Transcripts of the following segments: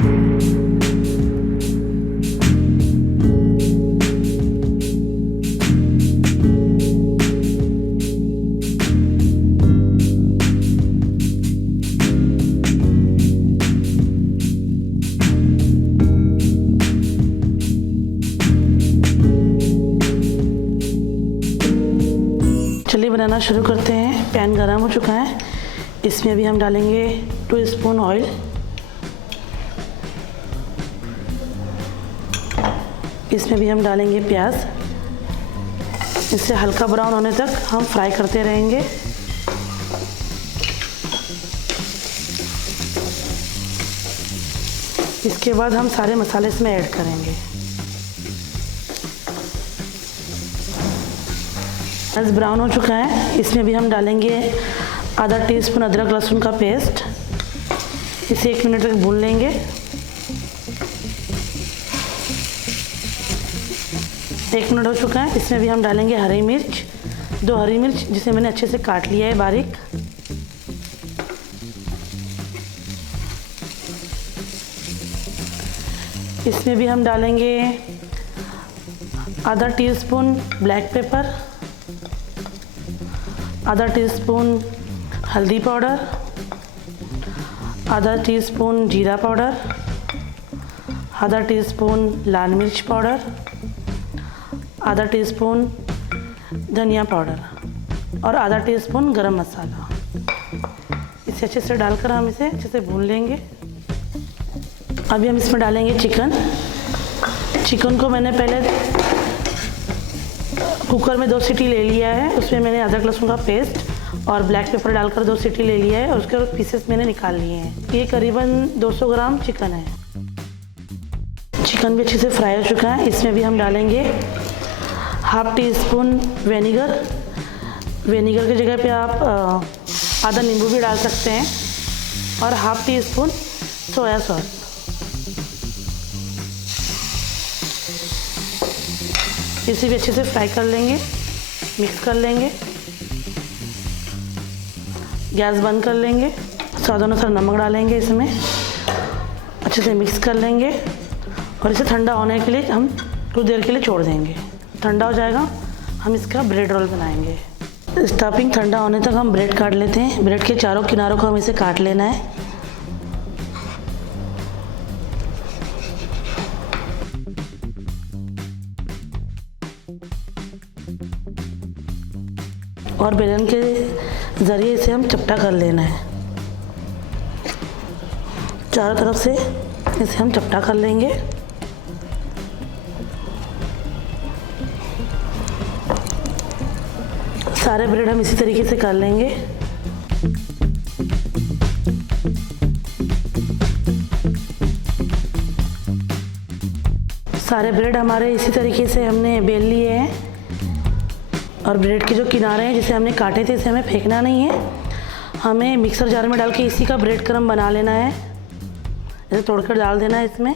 चलिए बनाना शुरू करते हैं। पैन गरम हो चुका है, इसमें अभी हम डालेंगे 2 स्पून ऑयल। इसमें भी हम डालेंगे प्याज। इसे हल्का ब्राउन होने तक हम फ्राई करते रहेंगे। इसके बाद हम सारे मसाले इसमें ऐड करेंगे। प्याज ब्राउन हो चुका है, इसमें भी हम डालेंगे आधा टीस्पून अदरक लहसुन का पेस्ट। इसे 1 मिनट तक भून लेंगे। एक मिनट हो चुका है, इसमें भी हम डालेंगे हरी मिर्च, 2 हरी मिर्च जिसे मैंने अच्छे से काट लिया है बारीक। इसमें भी हम डालेंगे आधा टीस्पून ब्लैक पेपर, आधा टीस्पून हल्दी पाउडर, आधा टीस्पून जीरा पाउडर, आधा टीस्पून लाल मिर्च पाउडर, आधा टीस्पून धनिया पाउडर और आधा टीस्पून गरम मसाला। इसे अच्छे से डालकर हम इसे अच्छे से भून लेंगे। अभी हम इसमें डालेंगे चिकन। चिकन को मैंने पहले कुकर में 2 सीटी ले लिया है। उसमें मैंने अदरक लहसुन का पेस्ट और ब्लैक पेपर डालकर 2 सीटी ले लिया है और उसके पीसेस मैंने निकाल लिए हैं। ये करीबन 200 ग्राम चिकन है। चिकन भी अच्छे से फ्राई हो चुका है। इसमें भी हम डालेंगे half tea spoon vinegar. Vinegar की जगह पे आप आधा नींबू भी डाल सकते हैं और half tea spoon soya sauce. इसे भी अच्छे से फ्राई कर लेंगे, मिक्स कर लेंगे। गैस बंद कर लेंगे। स्वाद अनुसार नमक डालेंगे इसमें, अच्छे से मिक्स कर लेंगे और इसे ठंडा होने के लिए हम कुछ देर के लिए छोड़ देंगे। ठंडा हो जाएगा, हम इसका ब्रेड रोल बनाएंगे। स्टफिंग ठंडा होने तक हम ब्रेड काट लेते हैं। ब्रेड के चारों किनारों को हम इसे काट लेना है। और बेलन के ज़रिए इसे हम चपटा कर लेना है। चारों तरफ से इसे हम चपटा कर लेंगे। सारे ब्रेड हम इसी तरीके से कर लेंगे। सारे ब्रेड हमारे इसी तरीके से हमने बेल लिए हैं और ब्रेड के जो किनारे हैं जिसे हमने काटे थे इसे हमें फेंकना नहीं है। हमें मिक्सर जार में डाल के इसी का ब्रेड क्रम्ब बना लेना है। इसे तोड़कर डाल देना है इसमें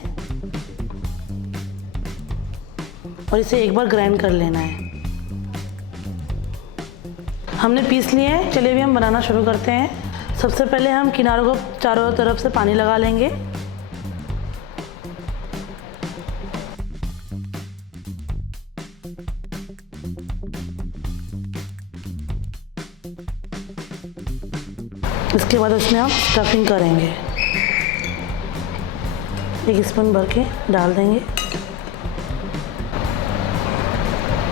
और इसे एक बार ग्राइंड कर लेना है। हमने पीस लिए हैं। चलिए अभी हम बनाना शुरू करते हैं। सबसे पहले हम किनारों को चारों तरफ से पानी लगा लेंगे। इसके बाद इसमें हम स्टफिंग करेंगे। 1 स्पून भर के डाल देंगे।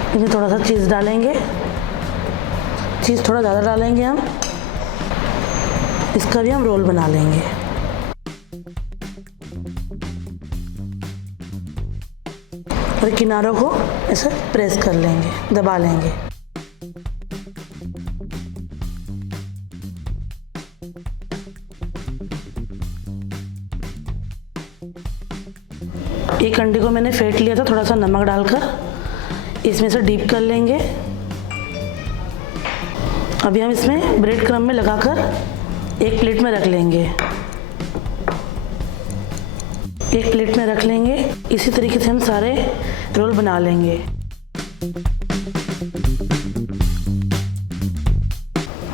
इसमें थोड़ा सा चीज़ डालेंगे। चीज़ थोड़ा ज़्यादा डालेंगे हम। इसका भी हम रोल बना लेंगे। और किनारों को ऐसे प्रेस कर लेंगे, दबा लेंगे। एक अंडे को मैंने फेंट लिया था थोड़ा सा नमक डालकर। इसमें से डीप कर लेंगे। अभी हम इसमें ब्रेड क्रम्ब में लगाकर एक प्लेट में रख लेंगे। एक प्लेट में रख लेंगे। इसी तरीके से हम सारे रोल बना लेंगे।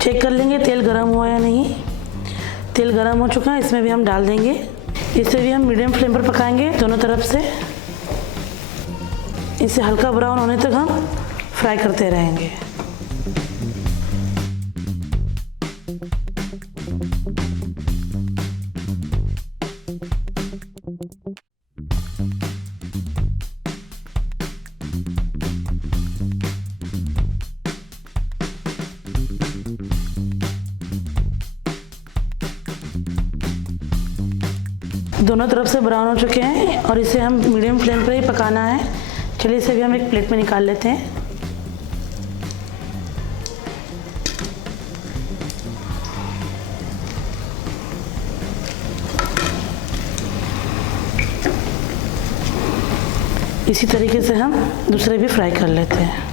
चेक कर लेंगे तेल गरम हुआ या नहीं। तेल गरम हो चुका है, इसमें भी हम डाल देंगे इसे भी हम मीडियम फ्लेम पर पकाएंगे दोनों तरफ से। इसे हल्का ब्राउन होने तक हम फ्राई करते रहेंगे। दोनों तरफ से ब्राउन हो चुके हैं और इसे हम मीडियम फ्लेम पर ही पकाना है। चलिए इसे भी हम एक प्लेट में निकाल लेते हैं। इसी तरीके से हम दूसरे भी फ्राई कर लेते हैं।